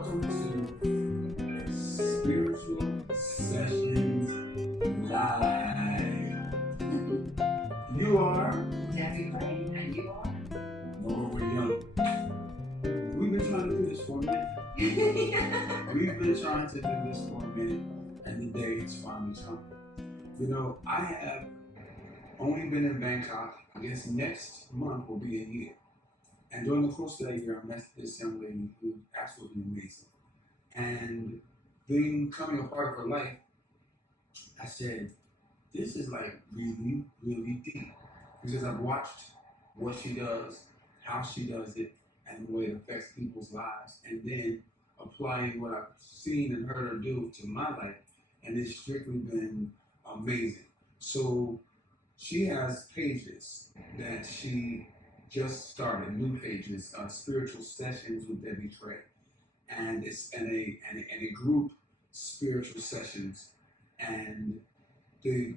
welcome to Spiritual Sessions Live. You are Debbie Creagh, and you are Norwood Young. We've been trying to do this for a minute. We've been trying to do this for a minute, and the day has finally come. You know, I have only been in Bangkok. I guess next month will be a year. And during the course of that year, I met this young lady who was absolutely amazing. And becoming a part of her life, I said, this is like really, really deep. Because I've watched what she does, how she does it, and the way it affects people's lives. And then applying what I've seen and heard her do to my life. And it's strictly been amazing. So she has pages that she just started, new pages, Spiritual Sessions with Debbie Creagh. And it's in a group spiritual sessions. And the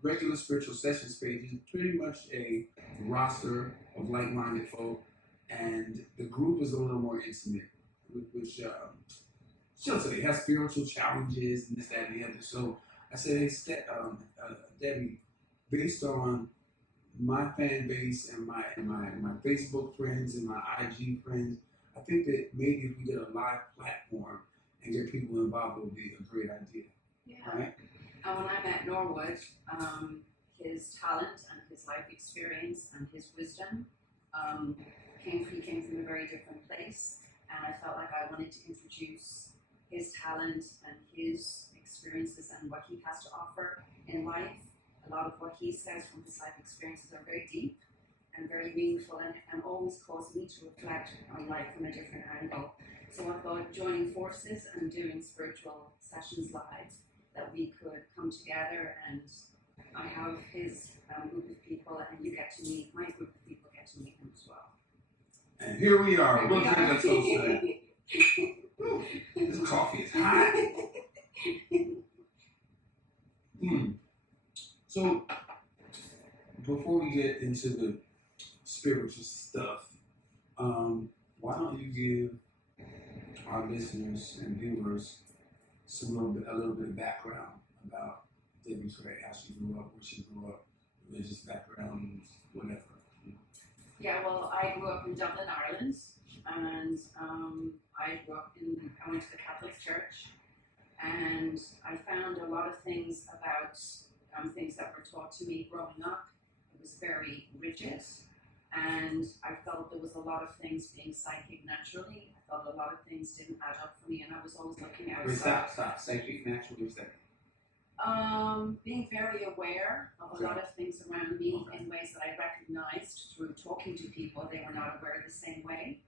regular spiritual sessions page is pretty much a roster of like-minded folk. And the group is a little more intimate, which she'll say it has spiritual challenges and this, that, and the other. So I said, hey, Debbie, based on my fan base and my Facebook friends and my IG friends, I think that maybe if we did a live platform and get people involved, it would be a great idea. Yeah. Right? When I met Norwood, his talent and his life experience and his wisdom came from a very different place, and I felt like I wanted to introduce his talent and his experiences and what he has to offer in life. A lot of what he says from his life experiences are very deep and very meaningful and always cause me to reflect on life from a different angle. So I thought joining forces and doing spiritual sessions live, that we could come together, and I have his group of people and you get to meet, my group of people get to meet him as well. And here we are. We'll drink a toast to that. This coffee is hot. So, before we get into the spiritual stuff, why don't you give our listeners and viewers a little bit of background about Debbie Creagh, how she grew up, where she grew up, religious background, whatever. Yeah, well, I grew up in Dublin, Ireland, and I went to the Catholic Church, and I found a lot of things about things that were taught to me growing up. It was very rigid, and I felt there was a lot of things being psychic naturally. I felt a lot of things didn't add up for me, and I was always looking outside. Wait, stop. Psychic naturally, what's that? Being very aware of a lot of things around me in ways that I recognized through talking to people. They were not aware the same way,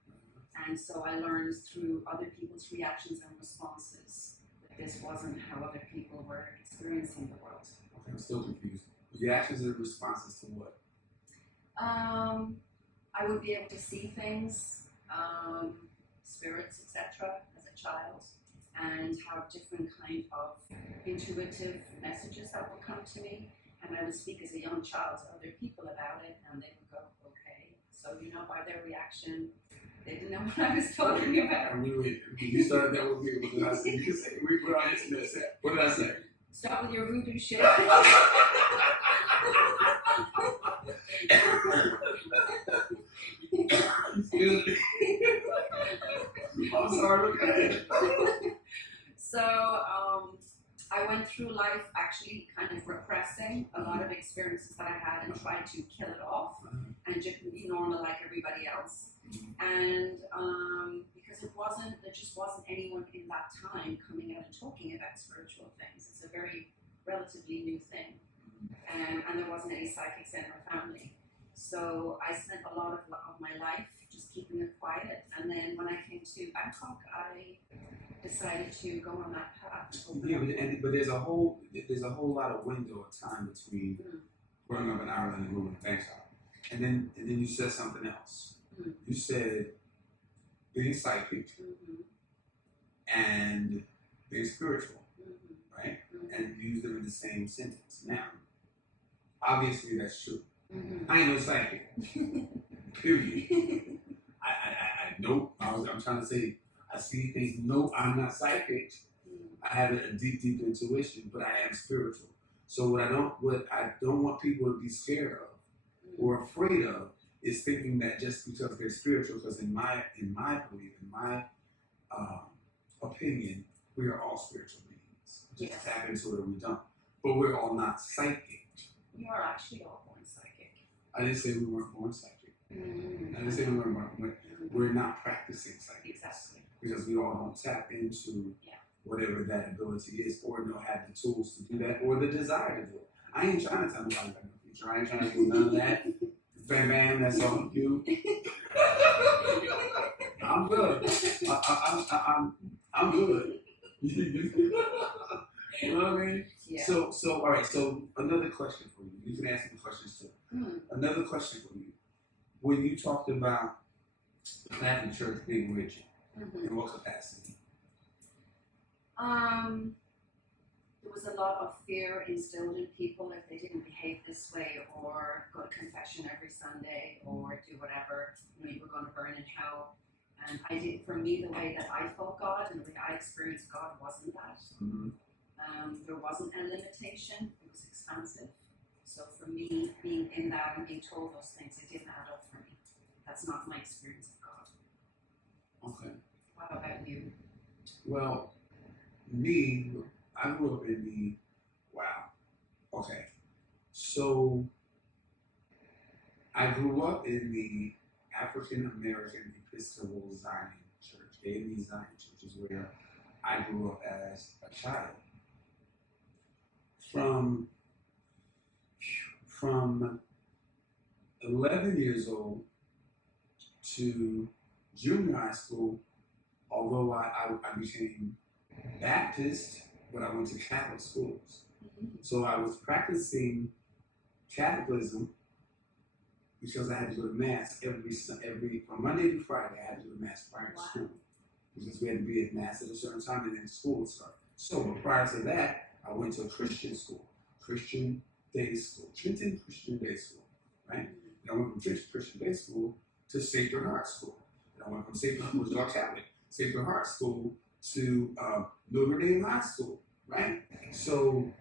and so I learned through other people's reactions and responses that this wasn't how other people were experiencing the world. I'm still confused. Reactions and responses to what? I would be able to see things, spirits, etc., as a child, and have different kind of intuitive messages that would come to me. And I would speak as a young child to other people about it, and they would go, okay. So, by their reaction, they didn't know what I was talking about. You started that with me. What did I say? You can say, we're on internet. What did I say? Stop with your voodoo shit. I'm sorry, okay. So I went through life actually kind of repressing a lot of experiences that I had and tried to kill it off and just be normal like everybody else. And because there just wasn't anyone in that time coming out and talking about spiritual things. It's a very relatively new thing. And there wasn't any psychics in our family. So I spent a lot of my life just keeping it quiet. And then when I came to Bangkok, I decided to go on that path. Yeah, but there's a whole lot of window of time between growing up in Ireland and moving to Bangkok. And then you said something else. You said being psychic and being spiritual, right? And you use them in the same sentence. Now, obviously that's true. I ain't no psychic. Period. I know. I'm trying to say I see things. No, I'm not psychic. I have a deep, deep intuition, but I am spiritual. So what I don't want people to be scared of or afraid of is thinking that just because they're spiritual, because in my belief, in my opinion, we are all spiritual beings. Just tap into it or we don't. But we're all not psychic. You are actually all born psychic. I didn't say we weren't born psychic. I didn't say we weren't born. We're not practicing psychic. Exactly. Because we all don't tap into whatever that ability is, or don't have the tools to do that, or the desire to do it. I ain't trying to tell nobody about the future. I ain't trying to do none of that. Bam, bam, that's all you. I'm good. I'm good. You know what I mean? Yeah. So all right. So another question for you. You can ask me questions too. Another question for you. When you talked about the Catholic Church being rigid, in what capacity? There was a lot of fear instilled in people if they didn't behave this way or go to confession every Sunday or do whatever, you were going to burn in hell. And for me, the way that I felt God and the way I experienced God wasn't that. There wasn't a limitation, it was expansive. So for me, being in that and being told those things, it didn't add up for me. That's not my experience of God. Okay. What about you? Well, me, I grew up in the, okay. So, I grew up in the African American Episcopal Zion Church, AME Zion Church is where I grew up as a child. From 11 years old to junior high school, although I became Baptist, but I went to Catholic schools. So I was practicing Catholicism because I had to go to Mass from Monday to Friday. I had to go to Mass prior to school because we had to be at Mass at a certain time and then school would start. So prior to that, I went to a Christian school, Christian Day School, Trenton Christian Day School, right? And I went from Trenton Christian Day School to Sacred Heart School. And I went from Sacred Heart, which is all Catholic, Sacred Heart School to Notre Dame High School, right? So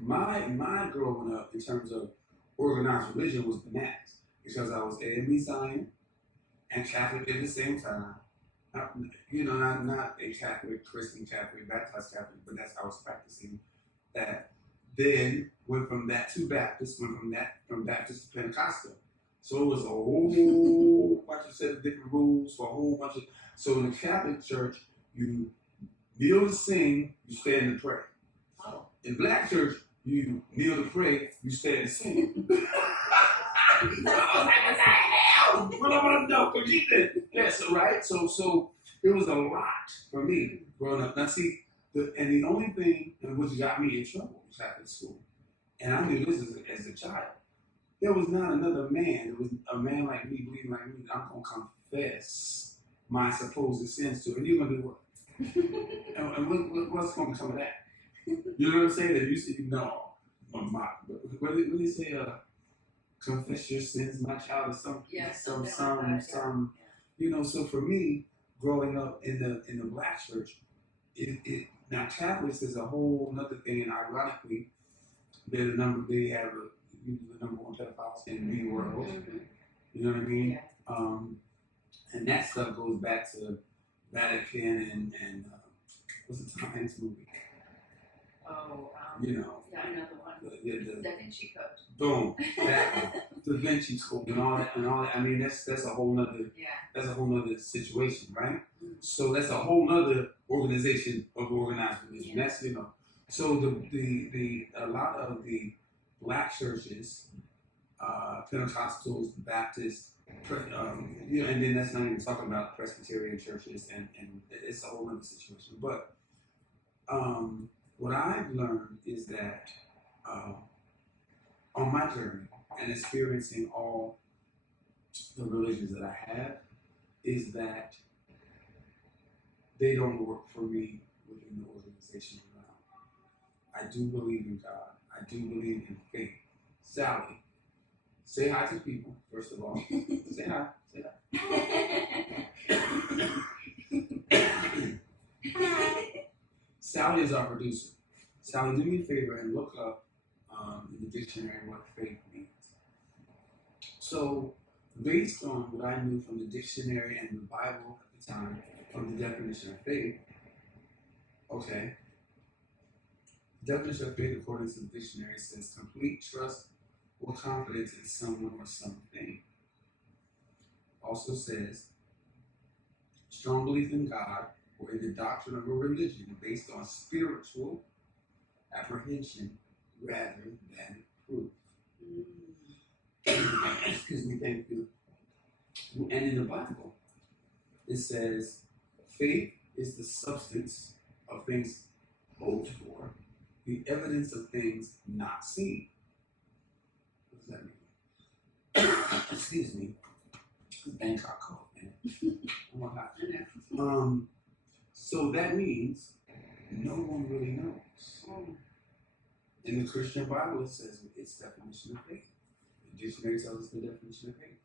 my growing up in terms of organized religion was bananas because I was AME Zion and Catholic at the same time. Not a Catholic, Christian Catholic, baptized Catholic, but that's how I was practicing that. Then went from that to Baptist, from Baptist to Pentecostal. So it was a whole bunch of set of different rules for a whole bunch of. So in the Catholic Church, you kneel to sing, you stand to pray. Oh. In Black Church, you kneel to pray, you stand to sing. Yes, right. So it was a lot for me growing up. Now see, the only thing which got me in trouble was Catholic school, and I knew this as a child. There was not another man. There was a man like me, believing like me. I'm gonna confess my supposed sins to, and you're gonna do what? and what's gonna come of that? You know what I'm saying? That you said no. What did he say? Confess your sins, my child, or some. So for me, growing up in the Black church, now Catholics is a whole other thing, and ironically, they have the number one pedophiles in the world. You know what I mean? Yeah. And that stuff goes back to Vatican and what's the Tom Hanks movie? Oh, you know. Yeah, I know the one. The Da Vinci Code. Boom. That Da Vinci Code and all that. I mean, that's a whole nother. Yeah. That's a whole nother situation, right? So that's a whole nother organization of organized religion. Yeah. That's So the a lot of the Black churches, Pentecostals, Baptists, and then that's not even talking about Presbyterian churches, and it's a whole other situation. But what I've learned is that on my journey and experiencing all the religions that I have, is that they don't work for me within the organization around. I do believe in God. I do believe in faith. Sally, say hi to people, first of all. Say hi. Say hi. Sally is our producer. Sally, do me a favor and look up in the dictionary what faith means. So, based on what I knew from the dictionary and the Bible at the time, from the definition of faith, okay, the definition of faith according to the dictionary says complete trust or confidence in someone or something. Also says strong belief in God or in the doctrine of a religion based on spiritual apprehension rather than proof. Excuse me, thank you. And in the Bible, it says faith is the substance of things hoped for, the evidence of things not seen. What does that mean? Excuse me. Bangkok cold, man. Oh my God. So that means no one really knows. In the Christian Bible, it says its definition of faith. The dictionary tells us the definition of faith.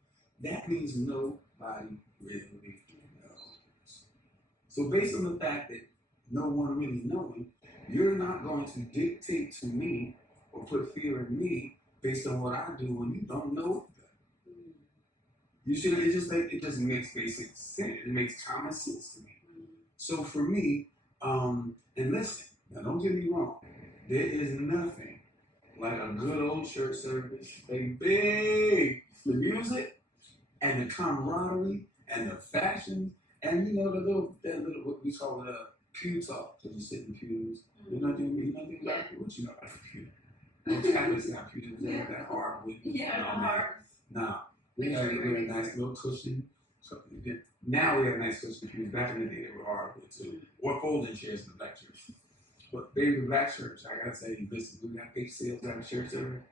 That means nobody really knows. So based on the fact that no one really knowing, you're not going to dictate to me or put fear in me based on what I do when you don't know it. You see, it just makes basic sense. It makes common sense to me. So for me, and listen, now don't get me wrong, there is nothing like a good old church service, baby. The music and the camaraderie and the fashion and that little what we call it pew talk, because you sit in pews. You know about what you know about the pew. Most Catholics got pews that hardwood. Nah. We had a nice little cushion. So now we have nice cushion pews. Back in the day, they were hardwood too, or folding chairs in the black church. But baby, black church, I gotta say, listen, we got big sales at the church service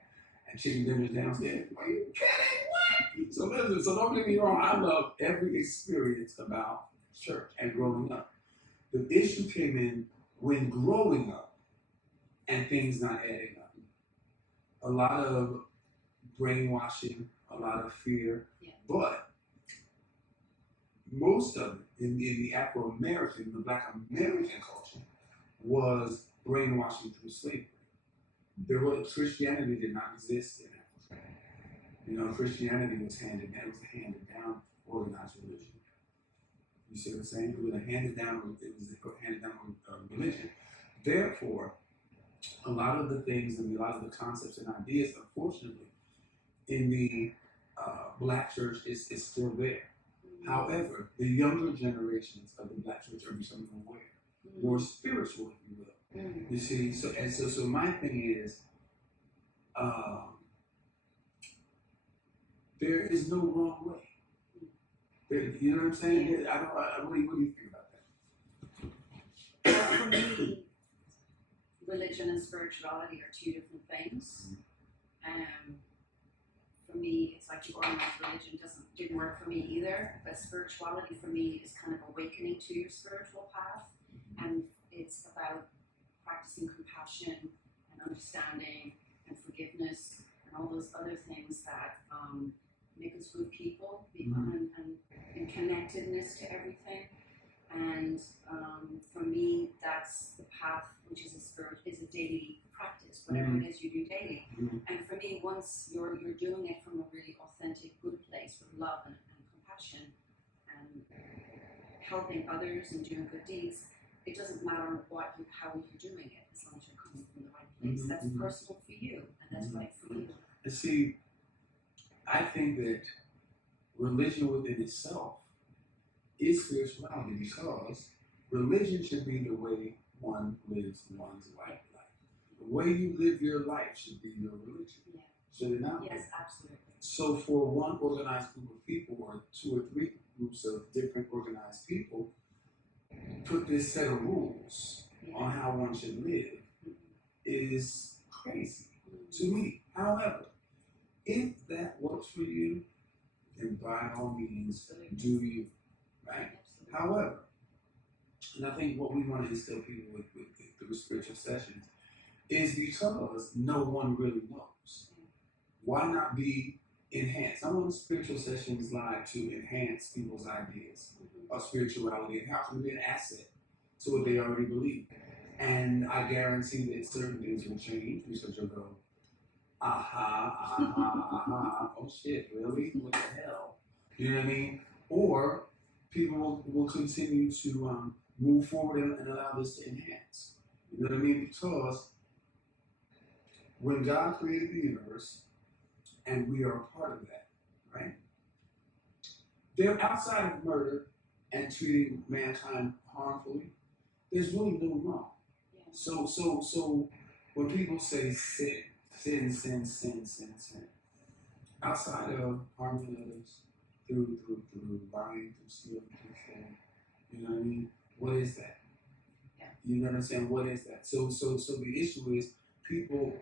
and chicken dinners downstairs. Are you kidding? What? So listen, so don't get me wrong. I love every experience about church and growing up. The issue came in when growing up and things not adding up. A lot of brainwashing, a lot of fear, but most of it in the Afro-American, the Black American culture was brainwashing through slavery. Christianity did not exist in Africa. Christianity was handed down. It was a handed down organized religion. You see what I'm saying? It was a handed down religion. Therefore, a lot of the things and a lot of the concepts and ideas, unfortunately, in the Black church is still there. However, the younger generations of the Black church are becoming aware, more spiritual, if you will. You see, so my thing is, there is no wrong way. You know what I'm saying? What do you think about that? Well, for me, religion and spirituality are two different things. For me, it's like the organized religion didn't work for me either. But spirituality for me is kind of awakening to your spiritual path, and it's about practicing compassion and understanding and forgiveness and all those other things that make us good people, and connectedness to everything. And for me, that's the path, which is a daily practice, whatever it is you do daily. And for me, once you're doing it from a really authentic, good place with love and compassion and helping others and doing good deeds, it doesn't matter how you're doing it, as long as you're coming from the right place. That's personal for you, and that's right for you. And see, I think that religion within itself is spirituality, because religion should be the way one lives one's life. The way you live your life should be your religion. Yeah. Should it not? Yes, absolutely. So for one organized group of people, or two or three groups of different organized people, put this set of rules on how one should live is crazy to me. However, if that works for you, then by all means, do you, right? However, and I think what we want to instill people with through spiritual sessions is because no one really knows. Why not be enhanced? I want spiritual sessions like to enhance people's ideas of spirituality and how can be an asset to what they already believe. And I guarantee that certain things will change because you'll go, oh shit, really? What the hell? You know what I mean? Or people will continue to move forward and allow this to enhance. You know what I mean? Because when God created the universe, and we are a part of that, right? They're outside of murder and treating mankind harmfully. There's really no wrong. Yeah. So when people say sin, outside of harming others through lying, through stealing, through you know what I mean? What is that? Yeah. You know what I'm saying? What is that? So the issue is people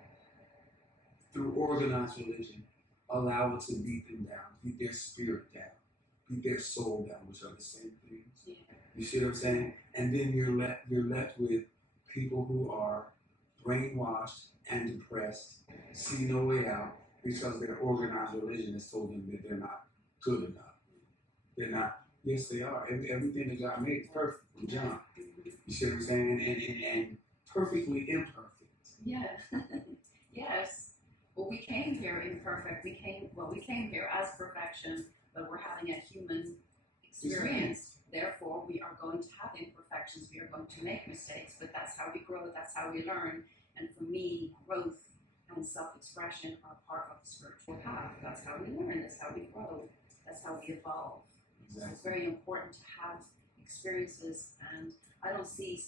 through organized religion allow it to beat them down, beat their spirit down, beat their soul down, which are the same things. Yeah. You see what I'm saying? And then you're left with people who are brainwashed and depressed, see no way out because their organized religion has told them that they're not good enough. They're not. Yes, they are. Everything that God made is perfect from John. You see what I'm saying? And perfectly imperfect. Yeah. Yes. Well, we came here imperfect. We came here as perfection, but we're having a human experience. Therefore, we are going to have imperfections. We are going to make mistakes, but that's how we grow. That's how we learn. And for me, growth and self-expression are part of the spiritual path. That's how we learn. That's how we grow. That's how we evolve. Exactly. So it's very important to have experiences, and I don't see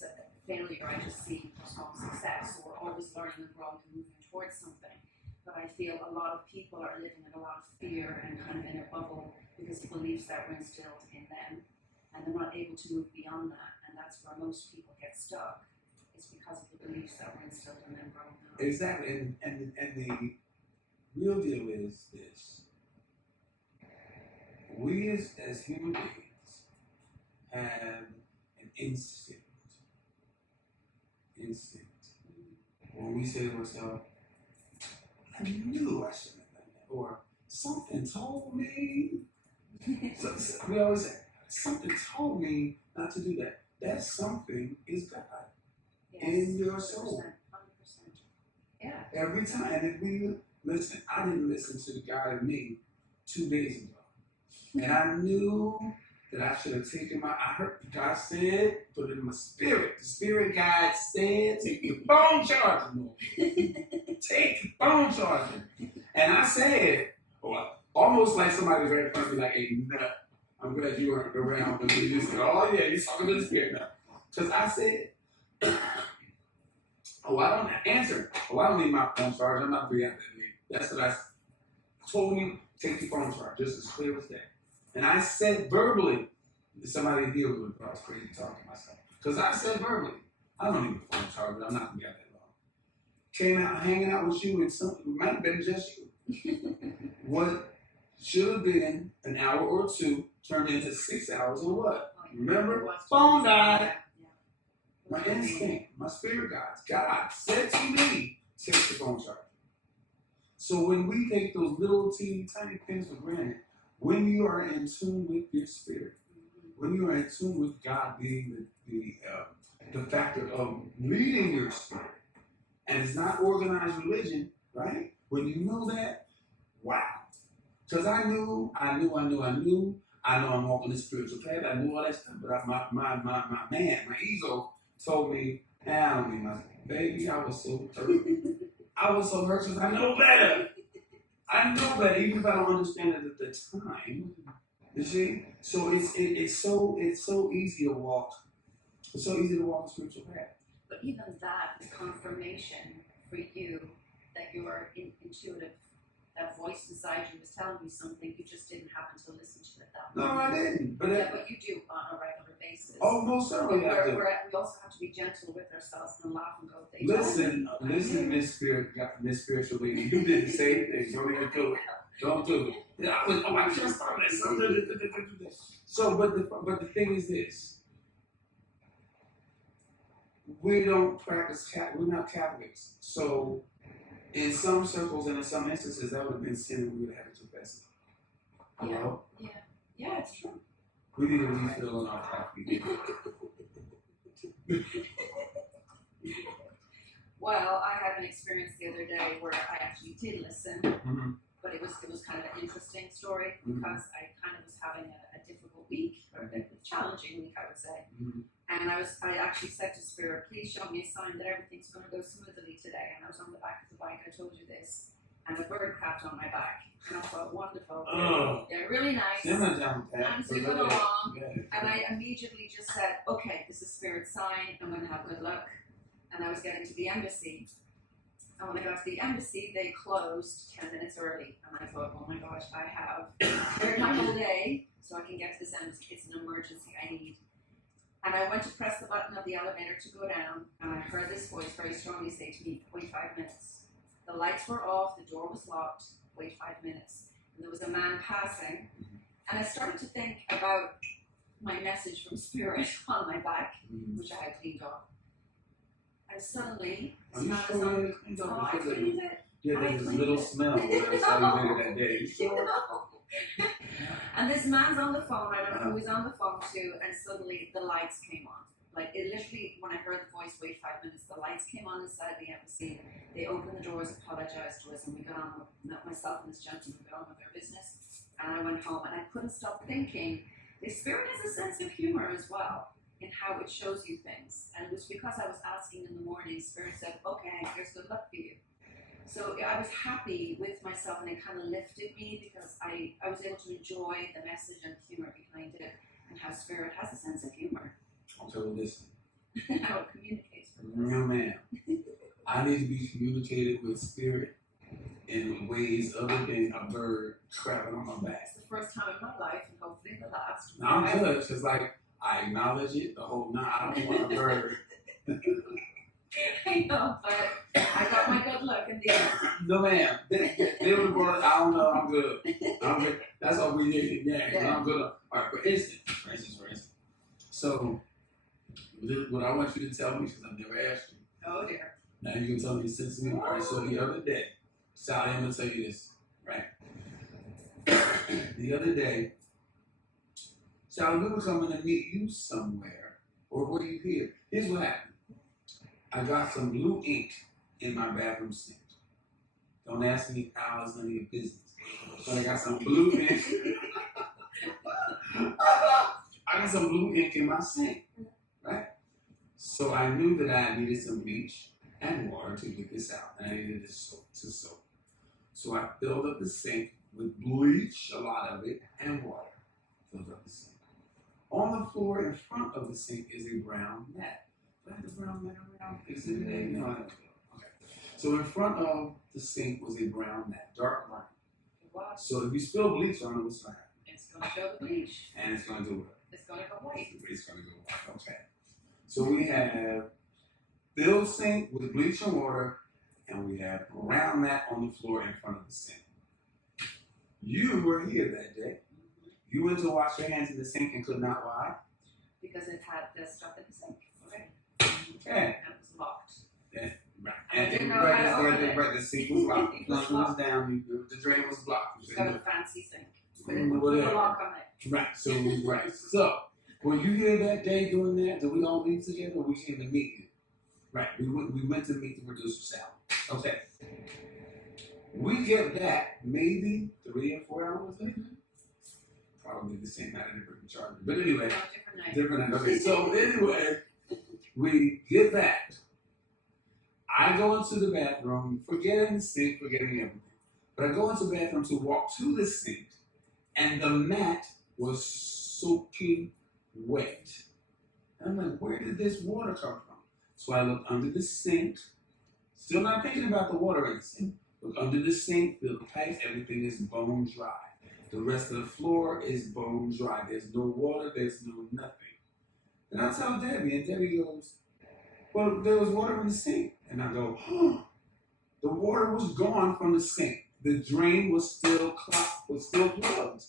failure. I just see small success. So we're always learning and growing and moving towards something. But I feel a lot of people are living in a lot of fear and kind of in a bubble because of beliefs that were instilled in them, and they're not able to move beyond that. And that's where most people get stuck. It's because of the beliefs that were instilled in them growing up. Exactly, and the real deal is this: we as human beings have an instinct. When we say to ourselves, I knew I shouldn't have done that, or something told me. So we always say, something told me not to do that. That something is God in your soul. 100%. Yeah. Every time. And if we listen, I didn't listen to the God in me 2 days ago. And I knew that I should have taken I heard God said, put it in my spirit. The spirit guide said, take your phone charger. Take your phone charger. And I said, almost like somebody was right in front of me like, hey, nut. I'm glad you weren't around when you just said, oh yeah, you're talking to the spirit now. Because I said, I don't answer. I don't need my phone charger. I'm not forgetting that. That's what I told me. Take your phone charger, just as clear as that. And I said verbally, somebody deal with it, but I was crazy talking to myself. Because I said verbally, I don't need a phone charger. I'm not gonna get that long. Came out hanging out with you, and something might have been just you. What should have been an hour or two turned into 6 hours or what? Remember? Phone died. My instinct, my spirit guides. God said to me, take the phone charger. So when we take those little teeny tiny things for granted, when you are in tune with your spirit, when you are in tune with God being the factor of leading your spirit, and it's not organized religion, right? When you know that, wow. Because I know I'm walking the spiritual path. I knew all that stuff, but my ego told me, I don't need my baby. I was so hurt. I was so hurt because I know better. I know better, even if I don't understand it at the time. You see? So it's so easy to walk. It's so easy to walk the spiritual path. But even that is confirmation for you that you are intuitive. That voice inside you was telling you something, you just didn't happen to listen to it that No, I didn't. But but you do on a regular basis. Oh, most certainly I do. We also have to be gentle with ourselves and laugh and go, Listen, Miss Spiritual Lady. You did the same thing. Don't even do it. Don't do it. I just thought that. So, but the thing is this. We don't practice, we're not Catholics. So, in some circles and in some instances, that would have been sin and we would have had to confess it. Hello? Yeah, it's true. We need a refill on our coffee. Well, I had an experience the other day where I actually did listen, but it was kind of an interesting story because I kind of was having a difficult week, or a challenging week, I would say. And I actually said to Spirit, please show me a sign that everything's going to go smoothly today. And I was on the back of the bike, I told you this, and a bird crapped on my back. And I thought, wonderful. Oh. They're really nice. I'm zipping along. And I immediately just said, okay, this is Spirit's sign. I'm going to have good luck. And I was getting to the embassy. And when I got to the embassy, they closed 10 minutes early. And I thought, oh my gosh, I have cleared my whole day so I can get to this embassy. It's an emergency I need. And I went to press the button of the elevator to go down, and I heard this voice very strongly say to me, wait 5 minutes. The lights were off, the door was locked, wait 5 minutes. And there was a man passing, and I started to think about my message from Spirit on my back, which I had cleaned off. And suddenly, this man is on. Oh, I cleaned it. Yeah, there's this little smell when I started that day. And this man's on the phone, I don't know who he's on the phone to, and suddenly the lights came on. Like, it literally, when I heard the voice, wait 5 minutes, the lights came on inside the embassy. They opened the doors, apologized to us, and we got on with, myself and this gentleman, got on with their business. And I went home, and I couldn't stop thinking, the Spirit has a sense of humor as well in how it shows you things. And it was because I was asking in the morning, Spirit said, okay, here's good luck for you. So I was happy with myself, and it kind of lifted me because I was able to enjoy the message and humor behind it, and how Spirit has a sense of humor. So listen. How it communicates with us. No, ma'am. I need to be communicated with Spirit in ways other than a bird crapping on my back. It's the first time in my life, and hopefully the last. Now, I'm good. It's like, I acknowledge it the whole night. I don't want a bird. I know, but I got my good luck in the end. No, ma'am. They were born, I don't know. I'm good. I'm good. That's all we needed. Yeah. I'm good. All right, for instance. So, what I want you to tell me, because I've never asked you. Oh, dear. Now you can tell me since we. All right, so the other day, Sally, I'm going to tell you this, right? The other day, Sally, we were coming to meet you somewhere, or were you here? Here's what happened. I got some blue ink in my bathroom sink. Don't ask me how, it's none of your business. But I got some blue ink. I got some blue ink in my sink, right? So I knew that I needed some bleach and water to get this out, and I needed to soak. So I filled up the sink with bleach, a lot of it, and water. Filled up the sink. On the floor in front of the sink is a brown mat. Do I have the brown mat around? Is it today? No, I don't know. Okay. So in front of the sink was a brown mat, dark brown. What? So if you spill bleach on it, what's going to happen? It's going to show the bleach. And it's going to do what? It's going to go white. It's going to go white. Okay. So we have filled sink with bleach and water, and we have brown mat on the floor in front of the sink. You were here that day. You went to wash your hands in the sink and could not. Why? Because it had the stuff in the sink. Okay. Okay. And it was locked. Yeah, right. I didn't know how to open it. The sink was locked. Nothing was down. The drain was blocked. It's got a fancy sink. But it put a lock on it. Right. So were you here that day doing that? Did we all meet together, or we came to meet you? Right. We went to meet the producer, Sal. Okay. We get back maybe 3 or 4 hours later. Probably the same night, different charger. But anyway, different night. Okay, so anyway, we get back. I go into the bathroom, forgetting the sink, forgetting everything. But I go into the bathroom to walk to the sink, and the mat was soaking wet. And I'm like, where did this water come from? So I look under the sink, still not thinking about the water in the sink. Look under the sink, feel the pipes, everything is bone dry. The rest of the floor is bone dry. There's no water, there's no nothing. And I tell Debbie, and Debbie goes, well, there was water in the sink. And I go, the water was gone from the sink. The drain was still plugged,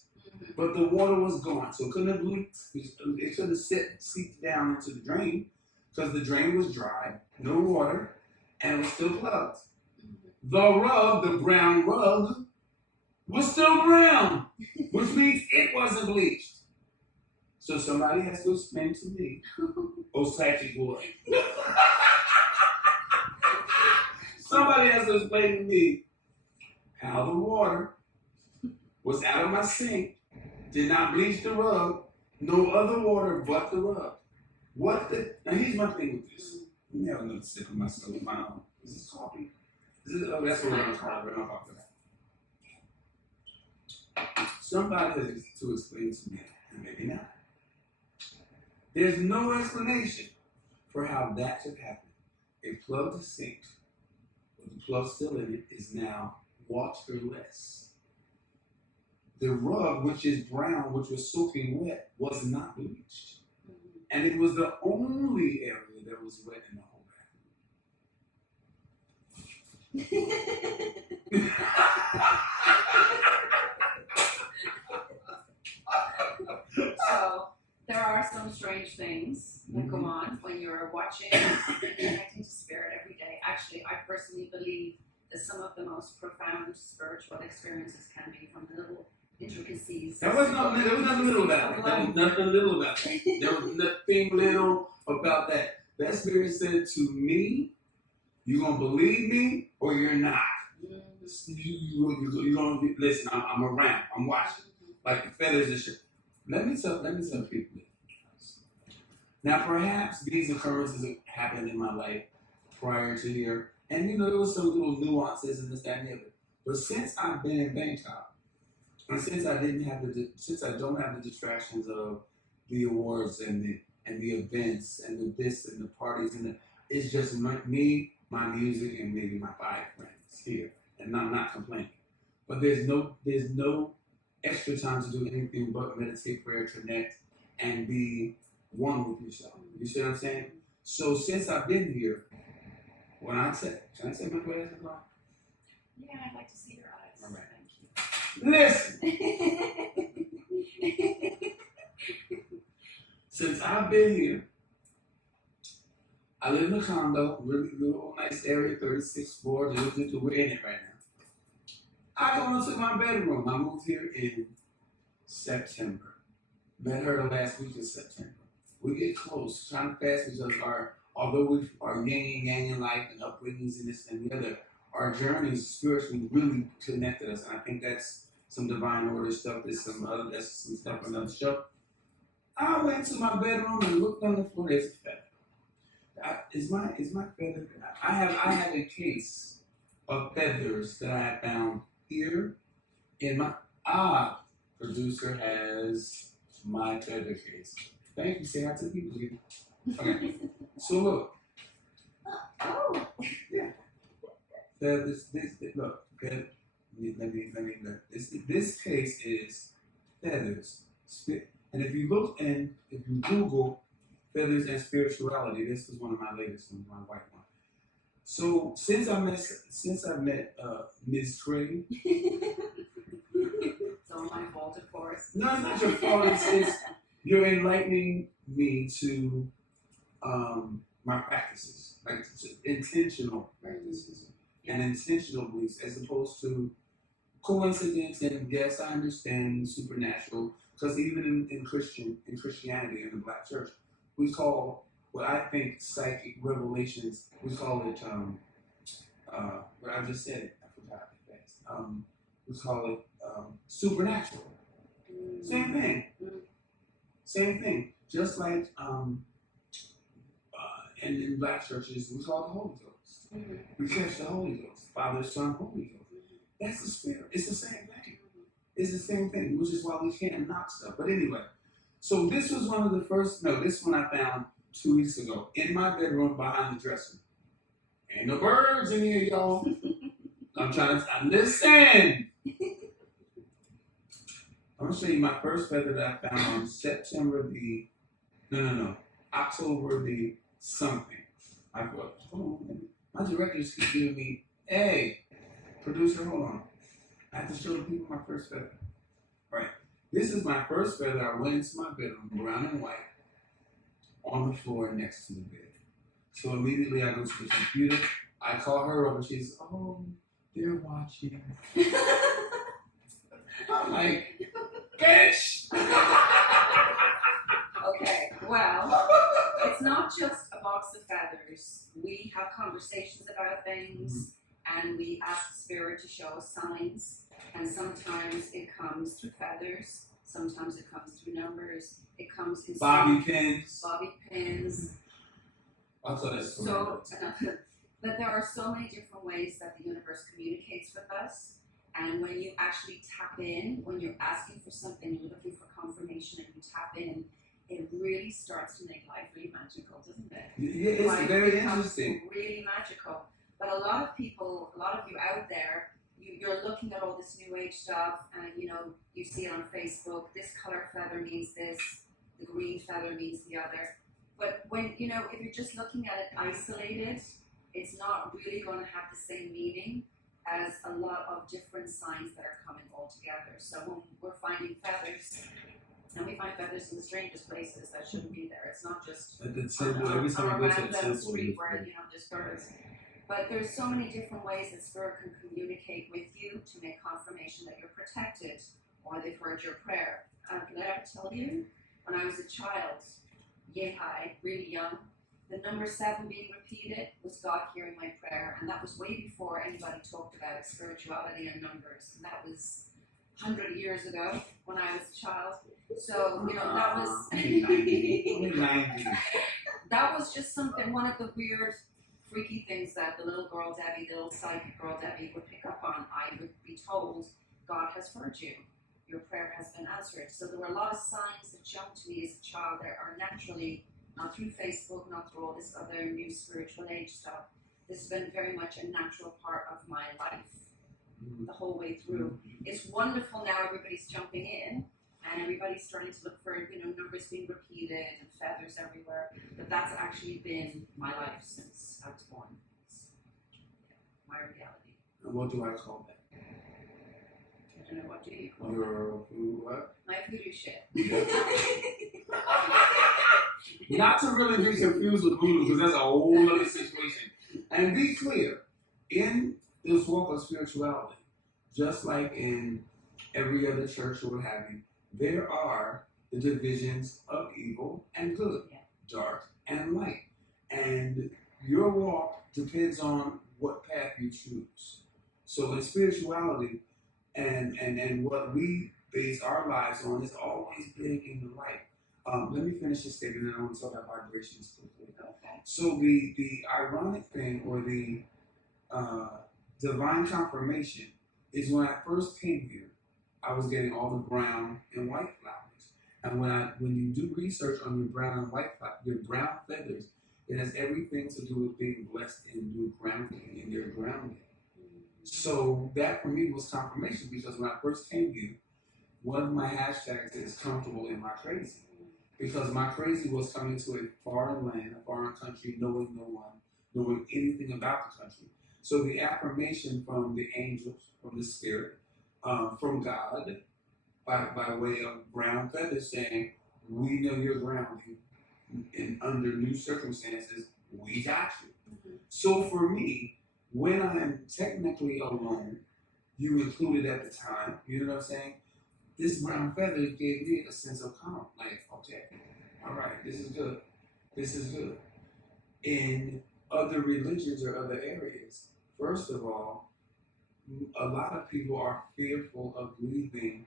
but the water was gone. So it couldn't have leaked. It couldn't have seeped down into the drain because the drain was dry, no water, and it was still plugged. The rug, the brown rug, was still brown, which means it wasn't bleached. So somebody has to explain to me, oh, Patrick boy. Somebody has to explain to me how the water was out of my sink, did not bleach the rug, no other water but the rug. What the? Now here's my thing with this. Let me have another sip of myself with my own. Is this coffee? Oh, that's what I'm talking about. Somebody has to explain to me, and maybe not. There's no explanation for how that should happen. A plug to sink, with the plug still in it, is now waterless. The rug, which is brown, which was soaking wet, was not bleached. And it was the only area that was wet in the whole bathroom. So there are some strange things that go on when you're watching and connecting to spirit every day. Actually, I personally believe that some of the most profound spiritual experiences can be from the little intricacies. There was nothing little about it. There was nothing little about it. There was nothing little about that. That spirit said to me, you're going to believe me or you're not. You're going to listen, I'm around. I'm watching. Like the feathers and shit. Let me tell people this. Now, perhaps these occurrences have happened in my life prior to here. And, there was some little nuances and this, that, and the other. But since I've been in Bangkok, and since I don't have the distractions of the awards and the events and the this and the parties it's just me, my music, and maybe my 5 friends here. And I'm not complaining. But there's no extra time to do anything but meditate, prayer, connect, and be one with yourself. You see what I'm saying? So since I've been here, can I say my glasses on? Yeah, I'd like to see your eyes. All right. Thank you. Listen. Since I've been here, I live in a condo, really little, nice area, 36th floor. We're in it right now. I go into my bedroom. I moved here in September. Met her the last week of September. We get close, trying to fast each other. Although we are yin and yang in life and upbringings and this and the other, our journeys spiritually really connected us. And I think that's some divine order stuff. That's some stuff on another show. I went to my bedroom and looked on the floor. There's a feather. Is my feather? I have a case of feathers that I have found here in my producer has my feather case. Thank you. Say hi to people. Okay. So look. Oh. Yeah. This look. Okay. Let me look. This case is feathers. And if you look and if you Google feathers and spirituality, this was one of my latest ones, my white one. So since I met Ms. Creagh. It's all my fault, of course. No, it's not your fault. It's you're enlightening me to my practices, like intentional practices and intentional beliefs, as opposed to coincidence. And yes, I understand supernatural, because even in Christianity, in the Black Church, we call what I think psychic revelations. We call it what I just said. I forgot it fast. We call it supernatural. Same thing. Same thing. Just like and in Black churches, we call it the Holy Ghost. We catch the Holy Ghost, Father, Son, Holy Ghost. That's the Spirit. It's the same thing. It's the same thing, which is why we can't knock stuff. But anyway, so this was one of the first. No, this one I found 2 weeks ago in my bedroom behind the dresser. Ain't no birds in here, y'all. I'm trying to listen. I'm gonna show you my first feather that I found on October the something. I thought, hold on, my directors keep giving me, hey, producer, hold on. I have to show the people my first feather. All right, this is my first feather. I went into my bedroom, brown and white, on the floor next to the bed. So immediately I go to the computer. I call her up and she's, oh, they're watching. I'm like, bitch! conversations about things, and we ask Spirit to show us signs. And sometimes it comes through feathers, sometimes it comes through numbers, it comes in bobby pins. Bobby pins. Also, that's So, but there are so many different ways that the universe communicates with us. And when you actually tap in, when you're asking for something, you're looking for confirmation, and you tap in, it really starts to make life really magical, doesn't it? Yeah, it's Life very becomes interesting. really magical. But a lot of people, a lot of you out there, you're looking at all this new age stuff, and you see it on Facebook. This color feather means this, the green feather means the other. But when if you're just looking at it isolated, it's not really going to have the same meaning as a lot of different signs that are coming all together. So when we're finding feathers, and we find feathers in the strangest places that shouldn't be there. It's not just At the temple, every time I go to the random temple, street where there's birds. But there's so many different ways that Spirit can communicate with you to make confirmation that you're protected or they've heard your prayer. Can I ever tell you? When I was a child, yay high, really young, the number 7 being repeated was God hearing my prayer, and that was way before anybody talked about spirituality and numbers. And that was 100 years ago when I was a child. So that was that was just something. One of the weird, freaky things that the little girl Debbie, the little psychic girl Debbie, would pick up on. I would be told, God has heard you. Your prayer has been answered. So there were a lot of signs that jumped to me as a child that are naturally, not through Facebook, not through all this other new spiritual age stuff. This has been very much a natural part of my life the whole way through. It's wonderful now everybody's jumping in and everybody's starting to look for numbers being repeated and feathers everywhere. But that's actually been my life since I was born. It's, my reality. And what do I call that? I don't know, what do you call Your what? my voodoo shit. Not to really be confused with voodoo, because that's a whole other situation. And be clear, in this walk of spirituality, just like in every other church or what have you, there are the divisions of evil and good, dark and light. And your walk depends on what path you choose. So in spirituality, and what we base our lives on is always being in the light. Let me finish this statement, and I want to talk about vibrations quickly. Okay. So the ironic thing, or the divine confirmation, is when I first came here, I was getting all the brown and white flowers. And when you do research on your brown and white your brown feathers, it has everything to do with being blessed and new grounding, and your grounding. So that for me was confirmation, because when I first came here, one of my hashtags is comfortable in my crazy. Because my crazy was coming to a foreign land, a foreign country, knowing no one, knowing anything about the country. So the affirmation from the angels, from the spirit, from God, by way of brown feathers saying, we know you're grounding, and under new circumstances, we got you. So for me, when I'm technically alone, you included at the time, you know what I'm saying? This brown feather gave me a sense of calm. Like, okay, all right, this is good. This is good. In other religions or other areas, first of all, a lot of people are fearful of leaving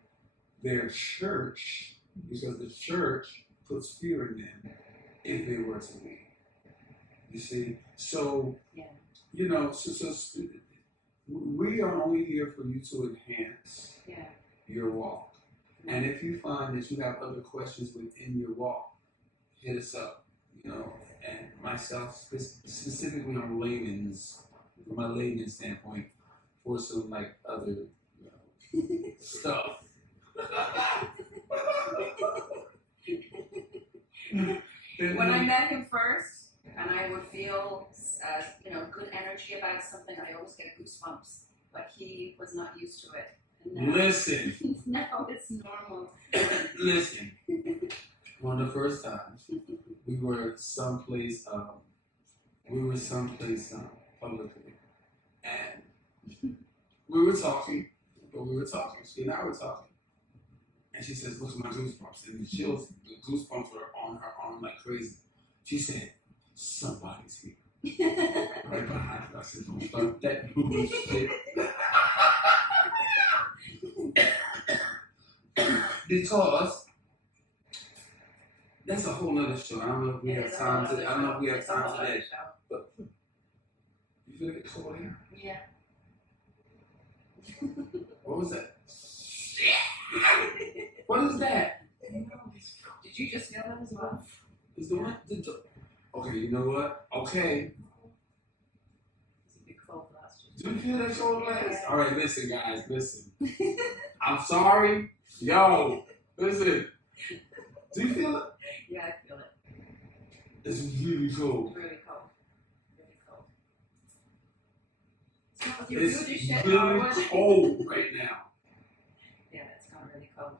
their church because the church puts fear in them if they were to leave. You see? So, so we are only here for you to enhance your walk. And if you find that you have other questions within your walk, hit us up, and myself, specifically on from my layman's standpoint, for some other stuff. When I met him first, and I would feel, good energy about something, I always get goosebumps. But he was not used to it. And now, Listen. now it's normal. Listen. One of the first times, we were someplace publicly, and we were talking. She and I were talking. And she says, look at my goosebumps. And the goosebumps were on her arm like crazy. She said, somebody's here. Right behind you. I said, don't start that bullshit. Because that's a whole nother show. I don't know if we have time to. I don't know if we have time today. But you feel it cold here? Yeah. What was that? What is that? Did you just feel that as well? Is the one? Okay, you know what? Okay. It's a big cold blast. Do you feel that cold blast? All right, listen, guys, listen. I'm sorry. Yo, listen. Do you feel it? Yeah, I feel it. It's really cold. It's really cold. Really cold. It's not with your It's voodoo shit, really Norwood. cold right now. Yeah, it's gone really cold.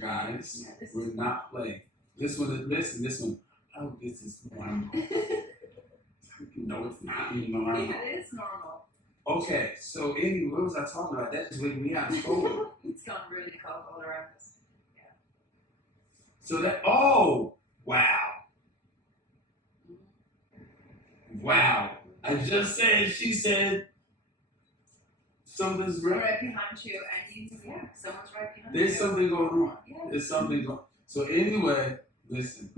Guys, Yeah, we're not playing. This one, listen, this one. Oh, this is normal. No, it's not normal. Yeah, it is normal. Okay, so anyway, what was I talking about? That just made me out cold. It's gone really cold all around us. So that, oh, wow. Wow. I just said, she said, something's right. Right behind you, and someone's right behind you. There's something going on. Yeah. There's something going on. So anyway, listen.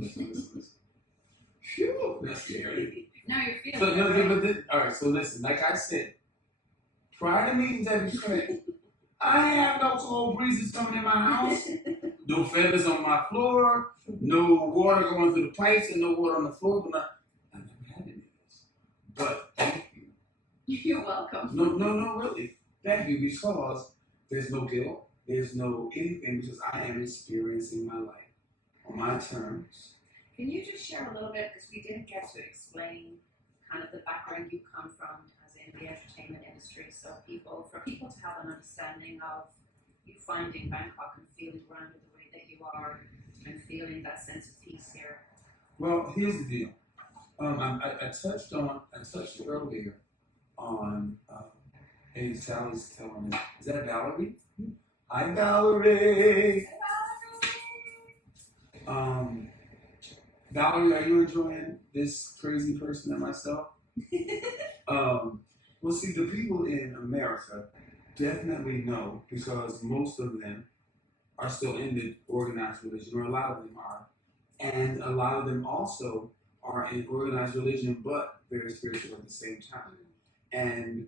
Phew, that's scary. Now you're feeling So, it, right? but this, all right, so listen, like I said, prior to meeting Debbie Craig, I ain't have no cold breezes coming in my house, no feathers on my floor, no water going through the pipes, and no water on the floor. I never had any of this. But thank you. You're welcome. No, really. Thank you, because there's no guilt, there's no anything, because I am experiencing my life on my terms. Can you just share a little bit, because we didn't get to explain kind of the background you come from as in the entertainment industry, so for people to have an understanding of you finding Bangkok and feeling grounded the way that you are and feeling that sense of peace here. Well, here's the deal. I touched earlier on, hey, Sally's telling me, is that Valerie? Hi, Valerie. Valerie, are you enjoying this crazy person and myself? Well, see, the people in America definitely know, because most of them are still in the organized religion, or a lot of them are. And a lot of them also are in organized religion, but very spiritual at the same time. And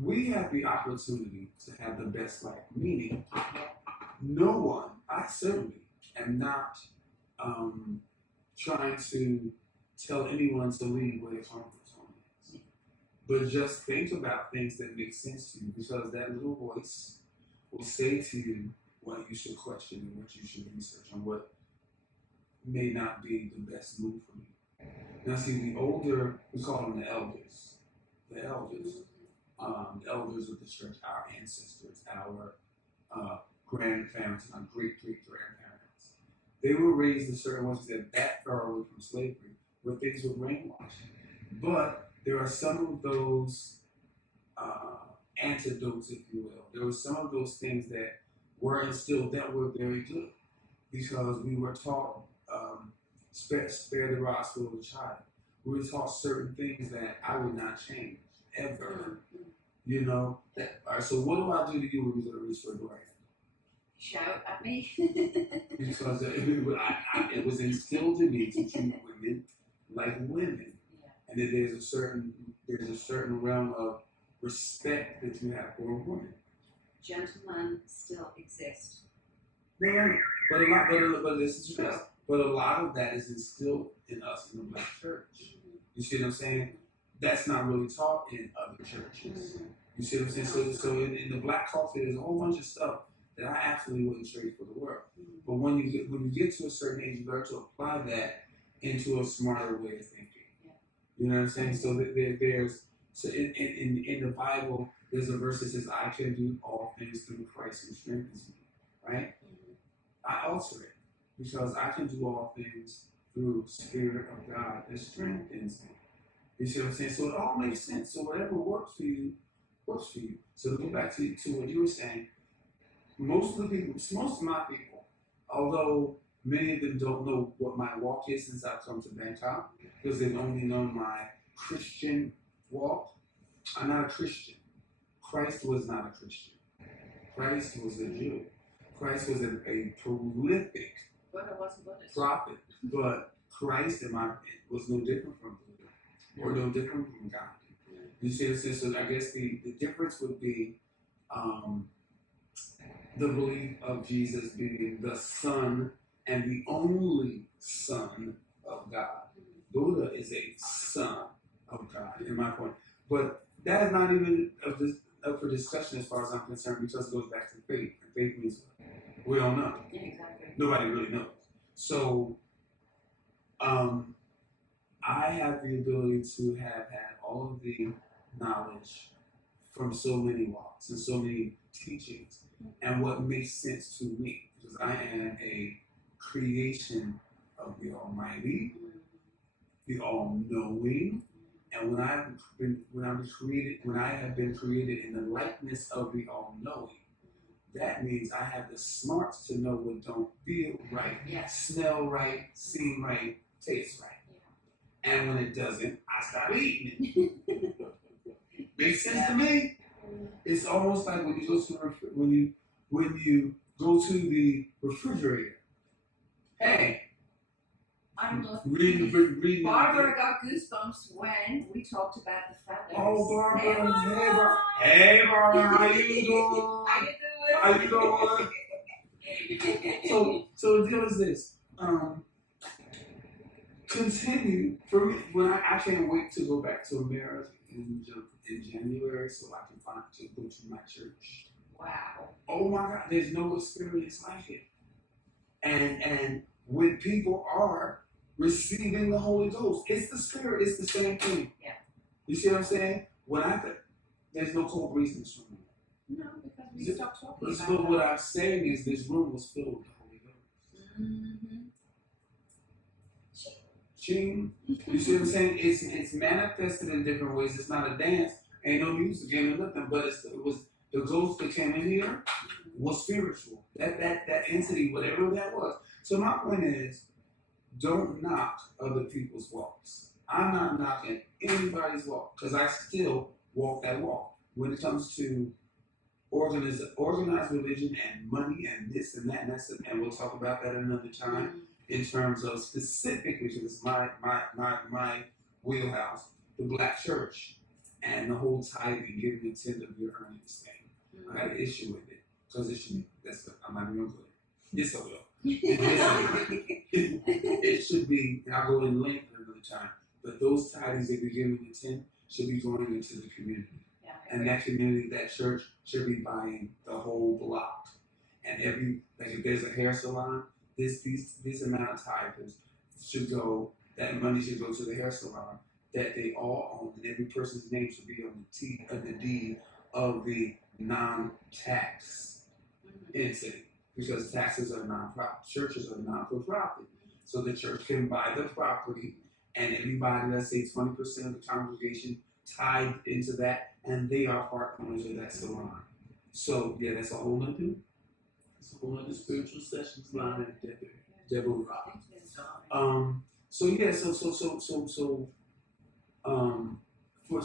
we have the opportunity to have the best life, meaning no one, I certainly am not trying to tell anyone to leave where their comfort zone is. But just think about things that make sense to you, because that little voice will say to you what you should question and what you should research and what may not be the best move for you. Now see, the older, we call them the elders. The elders of the church, our ancestors, our grandparents, and our great-great-grandparents. They were raised in certain ways that far away from slavery, where things were brainwashed. But there are some of those antidotes, if you will. There were some of those things that were instilled that were very good, because we were taught spare the rod, spoil the child. We were taught certain things that I would not change ever. You know. All right. So what do I do to you when you go to reach for the right? Shout at me. Because it was instilled in me to treat women like women, and that there's a certain realm of respect that you have for a woman. Gentlemen still exist. But this is true. But a lot of that is instilled in us in the Black church. You see what I'm saying? That's not really taught in other churches. You see what I'm saying? So in the Black culture, there's a whole bunch of stuff that I absolutely wouldn't trade for the world. But when you get to a certain age, you learn to apply that into a smarter way of thinking. You know what I'm saying? So in the Bible, there's a verse that says, "I can do all things through Christ who strengthens me." Right? I alter it, because I can do all things through the Spirit of God that strengthens me. You see what I'm saying? So it all makes sense. So whatever works for you, works for you. So to go back to what you were saying, most of my people, although many of them don't know what my walk is since I've come to Bangkok, because they've only known my Christian walk. I'm not a Christian. Christ was not a Christian. Christ was a Jew. Christ was a prolific prophet, but Christ was no different from Buddha, or no different from Gandhi. You see, so I guess the difference would be the belief of Jesus being the Son and the only Son of God. Buddha is a son of God, in my point. But that is not even up for discussion as far as I'm concerned, because it goes back to faith. And faith means what? We don't know. Yeah, exactly. Nobody really knows. So I have the ability to have had all of the knowledge from so many walks and so many teachings, and what makes sense to me, because I am a creation of the Almighty, the All-Knowing, and when I have been created in the likeness of the All-Knowing, that means I have the smarts to know what don't feel right, smell right, seem right, taste right. And when it doesn't, I stop eating it. Makes sense to me? It's almost like when you go to when you go to the refrigerator. Hey, I'm reading Barbara got goosebumps when we talked about the feathers. Oh, Barbara. Hey, Barbara. Hey, Barbara. How you doing? How you doing? So the deal is this. Continue for me. When I can't wait to go back to America in January, so I can go to my church. Wow. Oh my God, there's no experience like it. And when people are receiving the Holy Ghost, it's the Spirit. It's the same thing. Yeah. You see what I'm saying? There's no cold breeze in this room. No, because we stopped talking about But what I'm saying is this room was filled with the Holy Ghost. Mm-hmm. Ching. You see what I'm saying? It's manifested in different ways. It's not a dance. Ain't no music, ain't no nothing. But it was the ghost that came in here was spiritual. That entity, whatever that was. So my point is, don't knock other people's walks. I'm not knocking anybody's walk, because I still walk that walk. When it comes to organized religion and money and this and that and we'll talk about that another time. In terms of specific, which is my wheelhouse, the Black church and the whole tithing, giving a tenth of your earnings thing. I got an issue with it, because I'm not even good. Yes, I will. It should be, and I'll go in length another time, but those tithes that we're giving the 10 should be going into the community. Yeah, and that community, that church, should be buying the whole block. And if there's a hair salon, this amount of tithes should go, that money should go to the hair salon that they all own, and every person's name should be on the deed of the non-tax entity, because taxes are non-profit, churches are non-for-profit. So the church can buy the property, and everybody, let's say 20% of the congregation, tied into that, and they are part owners of that salon. So yeah, that's a whole nother. It's a whole other spiritual sessions line and devil rock. So yeah,